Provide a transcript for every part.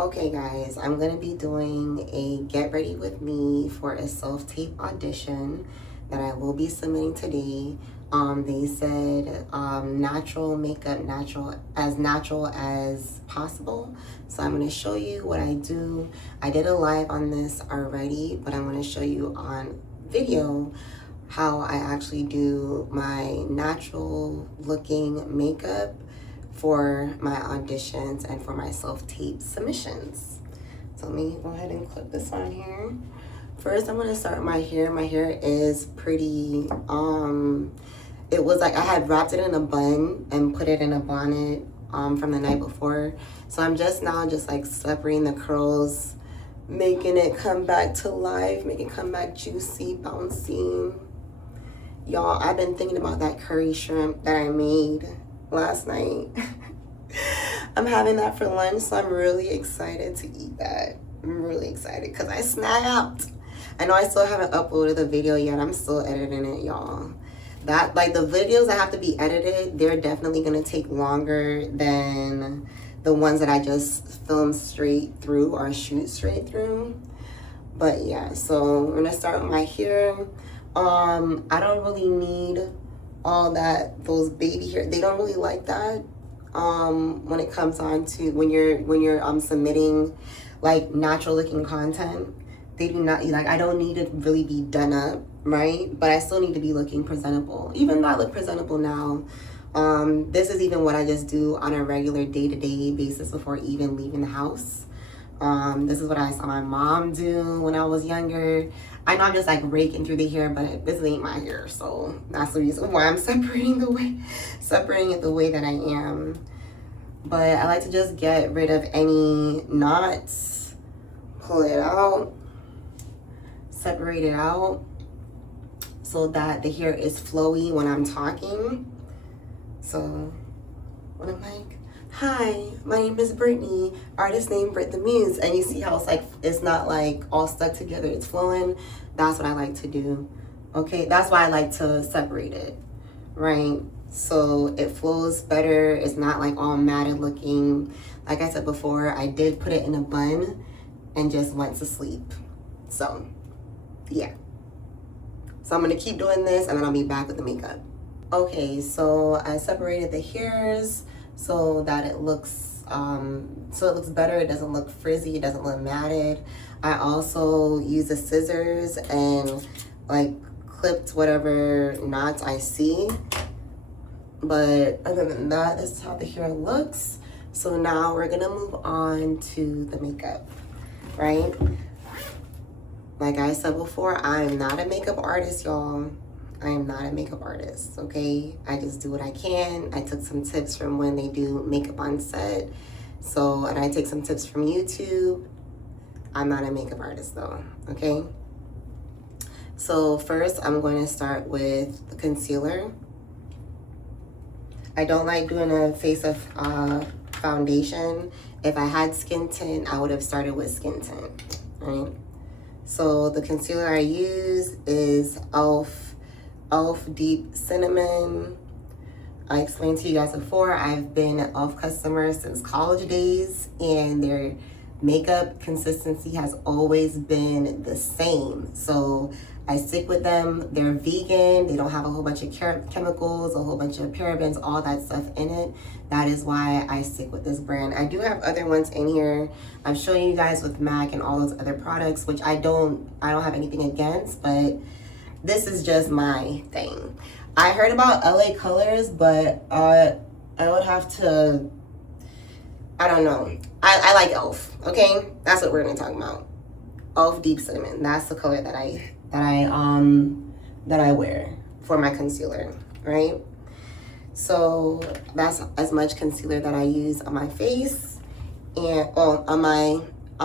Okay guys, I'm going to be doing a get ready with me for a self-tape audition that I will be submitting today. They said natural makeup, natural as possible. So I'm going to show you what I do. I did a live on this already, but I'm going to show you on video how I actually do my natural looking makeup for my auditions and for my self-tape submissions. So let me go ahead and clip this on here. First, I'm gonna start my hair. My hair is pretty, it was like I had wrapped it in a bun and put it in a bonnet from the night before. So I'm just now like separating the curls, making it come back to life, making it come back juicy, bouncy. Y'all, I've been thinking about that curry shrimp that I made last night. I'm having that for lunch, so I'm really excited to eat that. I'm really excited because I snapped. I know I still haven't uploaded the video yet. I'm still editing it, y'all. That, like, the videos that have to be edited, they're definitely gonna take longer than the ones that I just film straight through or shoot straight through. But yeah, so we're gonna start with my hair. I don't really need all that, those baby hair, they don't really like that when it comes on to when you're submitting like natural looking content. They do not like, I don't need to really be done up, right? But I still need to be looking presentable, even though I look presentable now. This is even what I just do on a regular day-to-day basis before even leaving the house. This is what I saw my mom do when I was younger. I know I'm just like raking through the hair, but this ain't my hair, so that's the reason why I'm separating it the way that I am. But I like to just get rid of any knots, pull it out, separate it out, so that the hair is flowy when I'm talking. So when I'm like, hi, my name is Brittany, artist name Britt the Muse, and you see how it's like, it's not like all stuck together, it's flowing. That's what I like to do. Okay, that's why I like to separate it, right? So it flows better, it's not like all matted looking. Like I said before, I did put it in a bun and just went to sleep. So yeah, so I'm gonna keep doing this and then I'll be back with the makeup. Okay, so I separated the hairs so that it looks better. It doesn't look frizzy, it doesn't look matted. I also use the scissors and like clipped whatever knots I see. But other than that, this is how the hair looks. So now we're gonna move on to the makeup, right? Like I said before, I am not a makeup artist, y'all. I am not a makeup artist, okay? I just do what I can. I took some tips from when they do makeup on set. So, and I take some tips from YouTube. I'm not a makeup artist though, okay? So first, I'm going to start with the concealer. I don't like doing a face of foundation. If I had skin tint, I would have started with skin tint, right? So the concealer I use is e.l.f. Deep Cinnamon. I explained to you guys before, I've been an e.l.f. customer since college days, and their makeup consistency has always been the same. So I stick with them. They're vegan. They don't have a whole bunch of chemicals, a whole bunch of parabens, all that stuff in it. That is why I stick with this brand. I do have other ones in here. I'm showing you guys with MAC and all those other products, which I don't have anything against, but this is just my thing. I heard about LA Colors, but I would have to, I don't know. I like e.l.f., okay? That's what we're gonna talk about. e.l.f. Deep Cinnamon. That's the color that I wear for my concealer, right? So that's as much concealer that I use on my face and on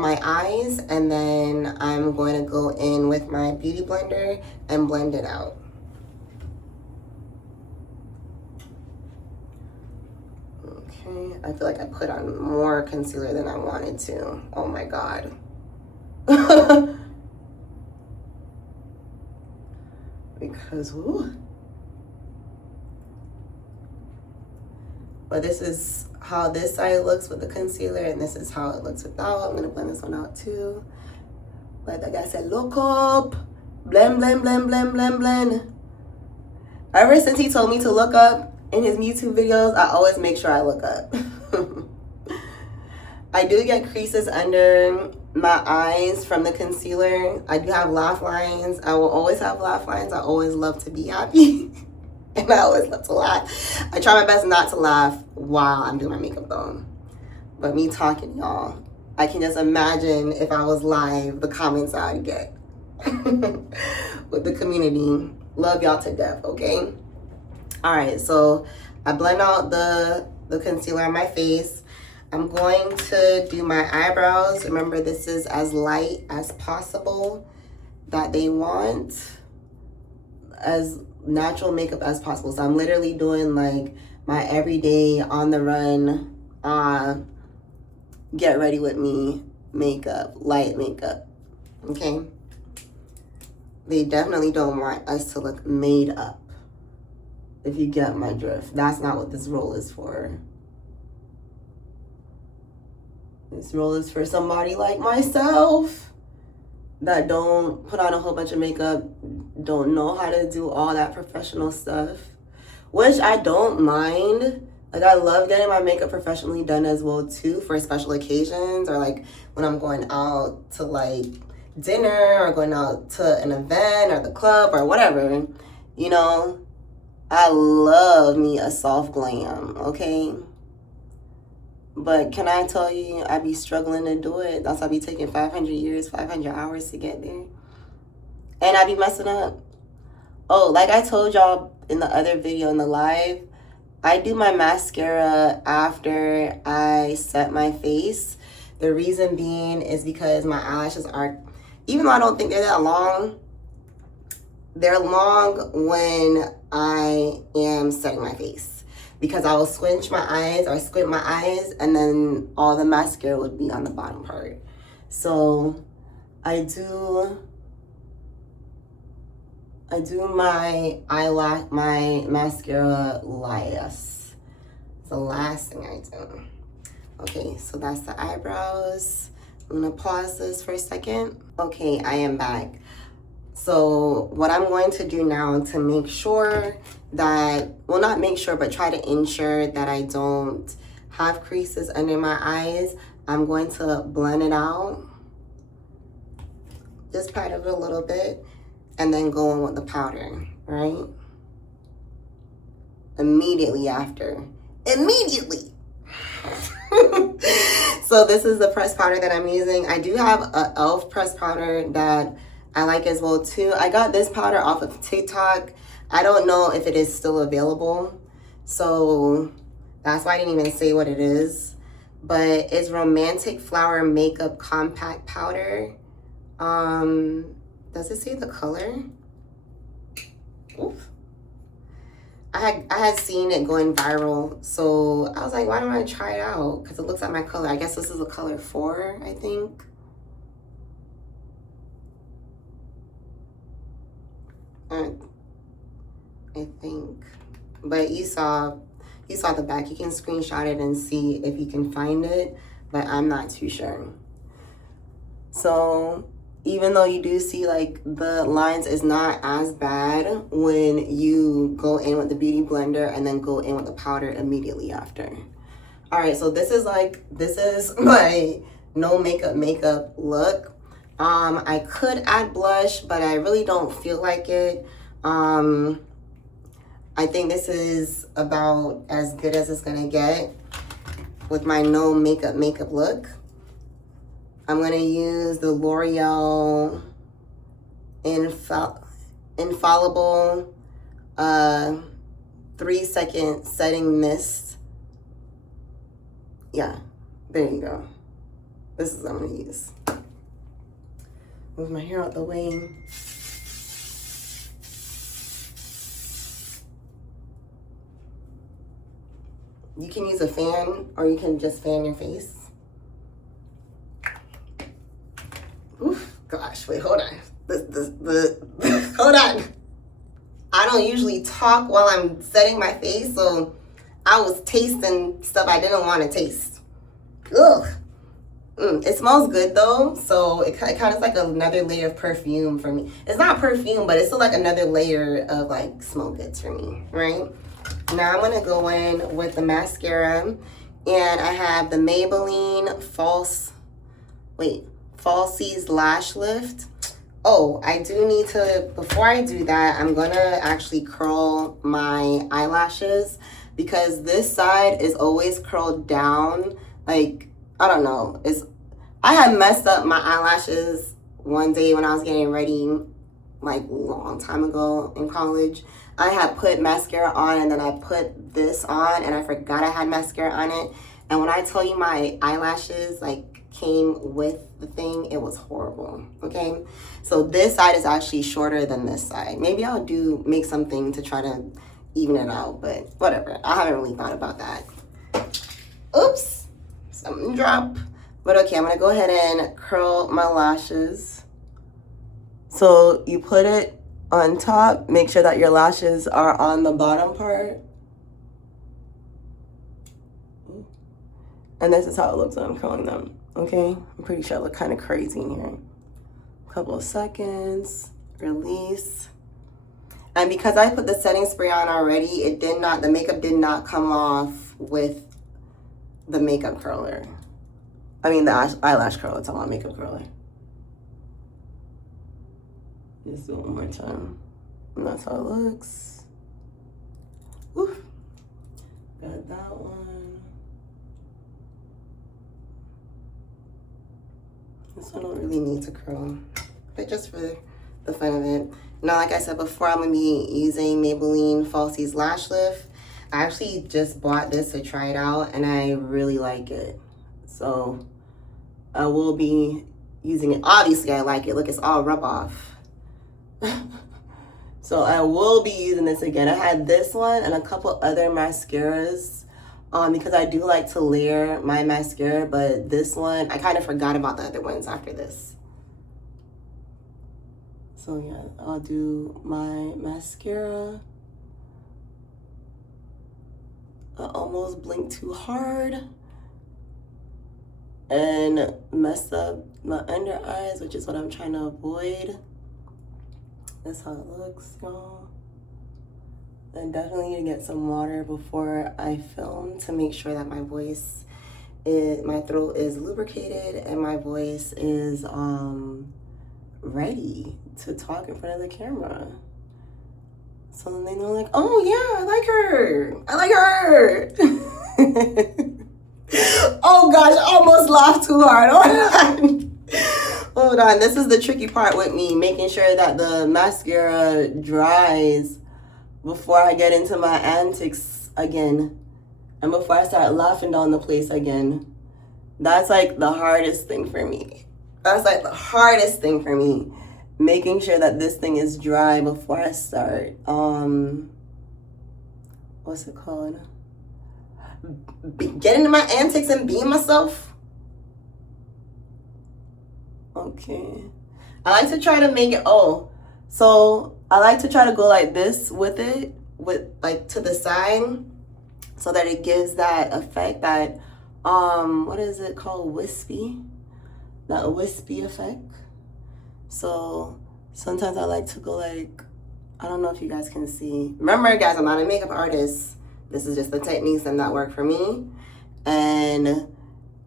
my eyes, and then I'm going to go in with my beauty blender and blend it out. Okay, I feel like I put on more concealer than I wanted to. Oh my God. Because, ooh. But this is how this side looks with the concealer, and this is how it looks without. I'm gonna blend this one out too. But like I said, look up. Blend, blend, blend, blend, blend, blend. Ever since he told me to look up in his YouTube videos, I always make sure I look up. I do get creases under my eyes from the concealer. I do have laugh lines. I will always have laugh lines. I always love to be happy. And I always love to laugh. I try my best not to laugh while I'm doing my makeup though. But me talking, y'all, I can just imagine if I was live, the comments I'd get with the community. Love y'all to death, okay? All right, so I blend out the concealer on my face. I'm going to do my eyebrows. Remember, this is as light as possible that they want, as natural makeup as possible. So I'm literally doing like my everyday on the run, get ready with me makeup, light makeup, okay? They definitely don't want us to look made up, if you get my drift. That's not what this roll is for. This roll is for somebody like myself that don't put on a whole bunch of makeup, don't know how to do all that professional stuff, which I don't mind. Like, I love getting my makeup professionally done as well too, for special occasions, or like when I'm going out to like dinner or going out to an event or the club or whatever, you know. I love me a soft glam, okay? But can I tell you, I be struggling to do it. That's why I be taking 500 years, 500 hours to get there. And I be messing up. Oh, like I told y'all in the other video in the live, I do my mascara after I set my face. The reason being is because my eyelashes are, even though I don't think they're that long, they're long when I am setting my face, because I will squint my eyes and then all the mascara would be on the bottom part. So I do my mascara last. It's the last thing I do. Okay, so that's the eyebrows. I'm gonna pause this for a second. Okay, I am back. So what I'm going to do now to make sure that, well, not make sure, but try to ensure that I don't have creases under my eyes, I'm going to blend it out. Just pat it a little bit and then go in with the powder, right? Immediately after. Immediately! So this is the pressed powder that I'm using. I do have an e.l.f. pressed powder that I like as well too. I got this powder off of TikTok. I don't know if it is still available, so that's why I didn't even say what it is. But it's Romantic Flower Makeup Compact Powder. Does it say the color? Oof. I had seen it going viral, so I was like, why don't I try it out? Because it looks like my color. I guess this is a color 4, I think. I think, but you saw the back. You can screenshot it and see if you can find it, but I'm not too sure. So even though you do see like the lines is not as bad when you go in with the beauty blender and then go in with the powder immediately after. All right, so this is my no makeup look. I could add blush, but I really don't feel like it. I think this is about as good as it's gonna get with my no makeup look. I'm gonna use the L'Oreal Infallible 3-second setting mist. Yeah, there you go. This is what I'm gonna use. Move my hair out the way. You can use a fan or you can just fan your face. Oof, gosh, wait, hold on. Hold on. I don't usually talk while I'm setting my face, so I was tasting stuff I didn't want to taste. Ugh. It smells good though, so it kind of like another layer of perfume for me. It's not perfume, but it's still like another layer of like smell goods for me, right? Now I'm gonna go in with the mascara, and I have the Maybelline Falsies Lash Lift. Oh, I do need to, before I do that, I'm gonna actually curl my eyelashes because this side is always curled down. Like, I don't know, I had messed up my eyelashes one day when I was getting ready, like a long time ago in college. I had put mascara on and then I put this on and I forgot I had mascara on it. And when I tell you my eyelashes like came with the thing, it was horrible, okay? So this side is actually shorter than this side. Maybe I'll make something to try to even it out, but whatever. I haven't really thought about that. Oops, something dropped. But okay, I'm gonna go ahead and curl my lashes. So you put it on top, make sure that your lashes are on the bottom part. And this is how it looks when I'm curling them, okay? I'm pretty sure I look kind of crazy in here. Couple of seconds, release. And because I put the setting spray on already, the makeup did not come off with the makeup curler. I mean the eyelash curler, it's all on makeup curler. Just do it one more time. And that's how it looks. Woo. Got that one. This one don't really need to curl, but just for the fun of it. Now, like I said before, I'm gonna be using Maybelline Falsies Lash Lift. I actually just bought this to try it out and I really like it. So I will be using it. Obviously, I like it. Look, it's all rub off. So I will be using this again. I had this one and a couple other mascaras because I do like to layer my mascara, but this one, I kind of forgot about the other ones after this. So yeah, I'll do my mascara. I almost blinked too hard and messed up my under eyes, which is what I'm trying to avoid. That's how it looks, y'all. And definitely need to get some water before I film to make sure that my throat is lubricated and my voice is ready to talk in front of the camera. So then they know, like, oh yeah, I like her. I like her. Oh gosh, I almost laughed too hard. Hold on. This is the tricky part with me, making sure that the mascara dries before I get into my antics again. And before I start laughing down the place again. That's like the hardest thing for me. Making sure that this thing is dry before I start. What's it called? Getting into my antics and being myself. Okay. I like to try to make it, so I like to try to go like this with it, like to the side, so that it gives that effect, that, what is it called? That wispy effect. So sometimes I like to go like, I don't know if you guys can see. Remember guys, I'm not a makeup artist. This is just the techniques that work for me. And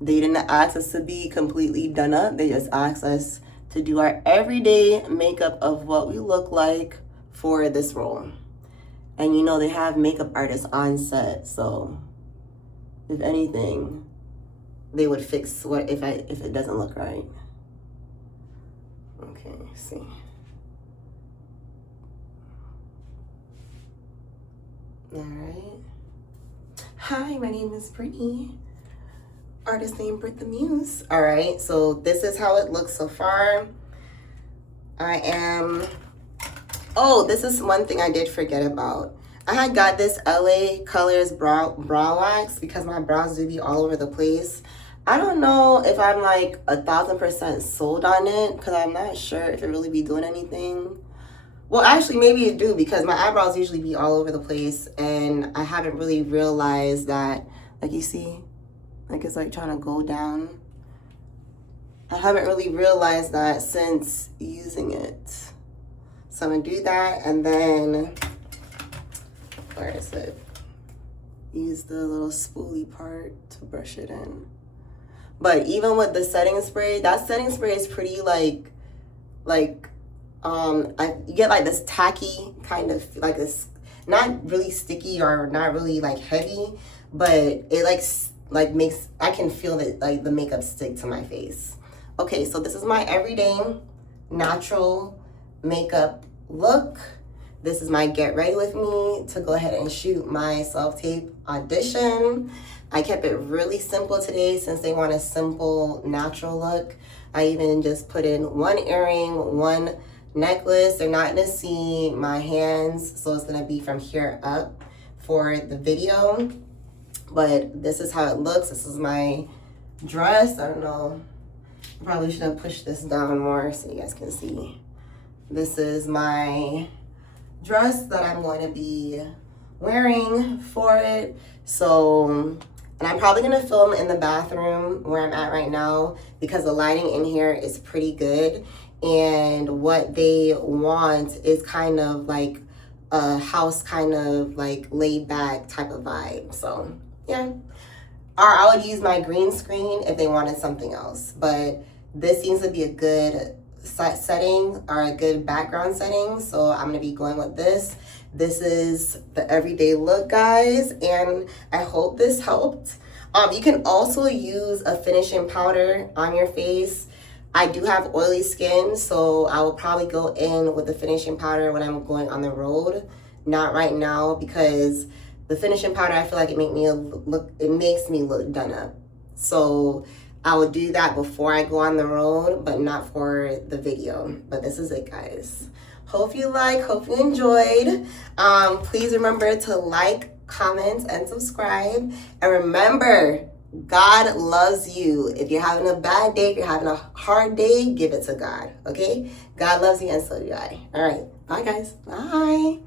they didn't ask us to be completely done up. They just asked us to do our everyday makeup of what we look like for this role. And you know, they have makeup artists on set. So if anything, they would fix if it doesn't look right. Okay, let's see. All right. Hi, my name is Brittany. Artist name Britt the Muse. All right, so this is how it looks so far. This is one thing I did forget about. I had got this LA Colors brow wax because my brows do be all over the place. I don't know if I'm like 1,000% sold on it because I'm not sure if it really be doing anything. Well, actually, maybe it do, because my eyebrows usually be all over the place, and I haven't really realized that, like you see, like it's like trying to go down. I haven't really realized that since using it. So I'm gonna do that, and then, where is it? Use the little spoolie part to brush it in. But even with the setting spray, that setting spray is pretty you get like this tacky kind of, like this, not really sticky or not really like heavy, but it like makes, I can feel that like the makeup stick to my face. Okay, so this is my everyday natural makeup look. This is my get ready with me to go ahead and shoot my self-tape audition. I kept it really simple today since they want a simple, natural look. I even just put in one earring, one necklace. They're not gonna see my hands, so it's gonna be from here up for the video. But this is how it looks. This is my dress. I don't know, I probably should have pushed this down more so you guys can see. This is my dress that I'm going to be wearing for it. So, and I'm probably gonna film in the bathroom where I'm at right now because the lighting in here is pretty good. And what they want is kind of like a house, kind of like laid back type of vibe. So yeah, or I would use my green screen if they wanted something else. But this seems to be a good setting or a good background setting, so I'm gonna be going with this. This is the everyday look, guys, and I hope this helped. You can also use a finishing powder on your face. I do have oily skin, so I will probably go in with the finishing powder when I'm going on the road. Not right now, because the finishing powder, I feel like it makes me look done up. So I will do that before I go on the road, but not for the video. But this is it, guys. Hope you enjoyed. Please remember to like, comment, and subscribe. And remember, God loves you. If you're having a bad day, if you're having a hard day, give it to God, okay? God loves you, and so do I. All right, bye, guys. Bye.